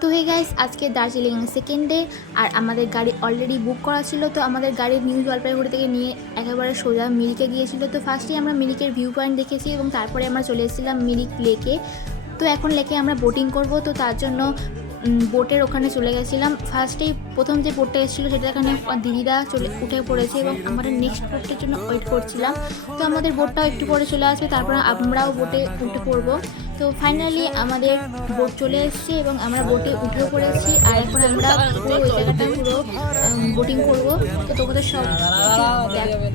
তো hey guys, আজকে Darjeeling second day. আর আমাদের গাড়ি অলরেডি বুক করা ছিল। তো আমাদের গাড়ি নিউ জলপাইগুড়ি থেকে নিয়ে একেবারে সোজা মিরিকে গিয়েছিল। তো ফার্স্টেই আমরা মিরিকের ভিউ পয়েন্ট দেখেছি এবং তারপরে আমরা চলে এসেছিলাম মিরিক লেকে। তো এখন লেকে আমরা বোটিং করব। তো তার জন্য বোটের ওখানে চলে গেছিলাম। ফার্স্টেই প্রথম যে বোটটা এসেছিলো সেটা এখানে দিদিরা উঠে পড়েছে এবং আমরা নেক্সট বোটের জন্য ওয়েট করছিলাম। তো আমাদের বোটটাও একটু পরে চলে আসবে, তারপর আমরাও বোটে উঠে পড়বো। তো ফাইনালি আমাদের বোট চলে এসেছে এবং আমরা বোটে উঠেও পড়েছি। আর এখন আমরা পুরো ওই জায়গাটা পুরো বোটিং করবো। তো তোমাদের সব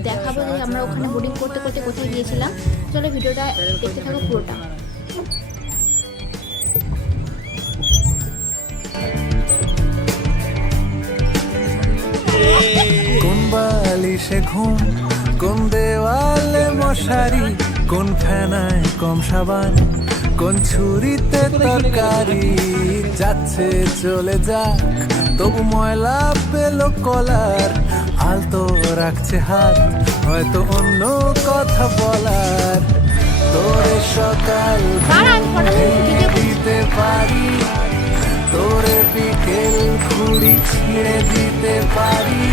দেখাবো যে আমরা ওখানে বোটিং করতে করতে কোথায় গিয়েছিলাম। চলো ভিডিওটা দেখতে থাকো পুরোটা। কোন বালিশে ঘুম, কোন দেওয়ালে মশারি, কোন ফেনায় কম সাবান, কোন ছুরিতে তরকারি। যাচ্ছে চলে যাক, তবু ময়লা পেল কলার। আলতো রাখছে হাত, হয়তো অন্য কথা বলার। তোরে সকাল ভেঙে দিতে পারি, তোরে বিকেল খুঁড়ি ছিঁড়ে দিতে পারি,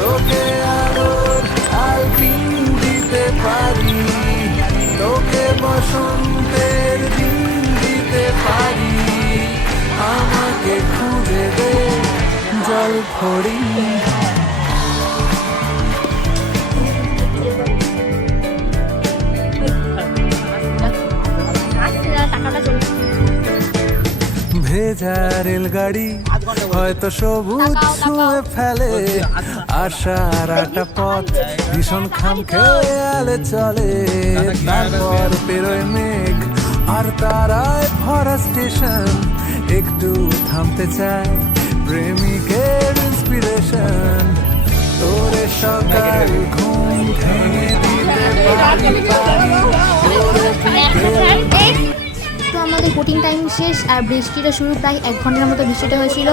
তোকে আলোর আলপিন দিতে পারি, তোকে বসন্তের দিন দিতে পারি। আমাকে খুঁজে দে জল ফড়ি। ভেজা রেলগাড়ি হয়তো সবুজ ছুঁয়ে ফেলে, আশার একটা পথ ভীষণ খাম খেয়ালে চলে। তারপর পেরোয় মেঘ আর তারায় ভরা স্টেশন, একটু থামতে চায় প্রেমিকের ইন্সপিরেশন। তোরে সকাল ঘুম ভেঙে দিতে পারি, তো আমাদের বোটিং টাইম শেষ আর বৃষ্টিটা শুরু প্রায় 1 ঘন্টার মতো বৃষ্টিটা হয়েছিল।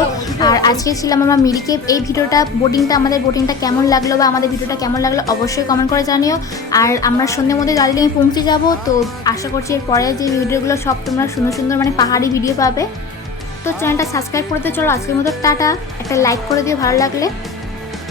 আর আজকে ছিলাম আমরা মিরিকে। এই ভিডিওটা আমাদের বোটিংটা কেমন লাগলো বা আমাদের ভিডিওটা কেমন লাগলো অবশ্যই কমেন্ট করে জানিও। আর আমরা সন্ধ্যের মধ্যে দার্জিলিংয়ে পৌঁছে যাব। তো আশা করছি এর পরে যে ভিডিওগুলো সব তোমরা সুন্দর সুন্দর মানে পাহাড়ি ভিডিও পাবে। তো চ্যানেলটা সাবস্ক্রাইব করতে চলো। আজকের মতো টাটা, একটা লাইক করে দিও ভালো লাগলে।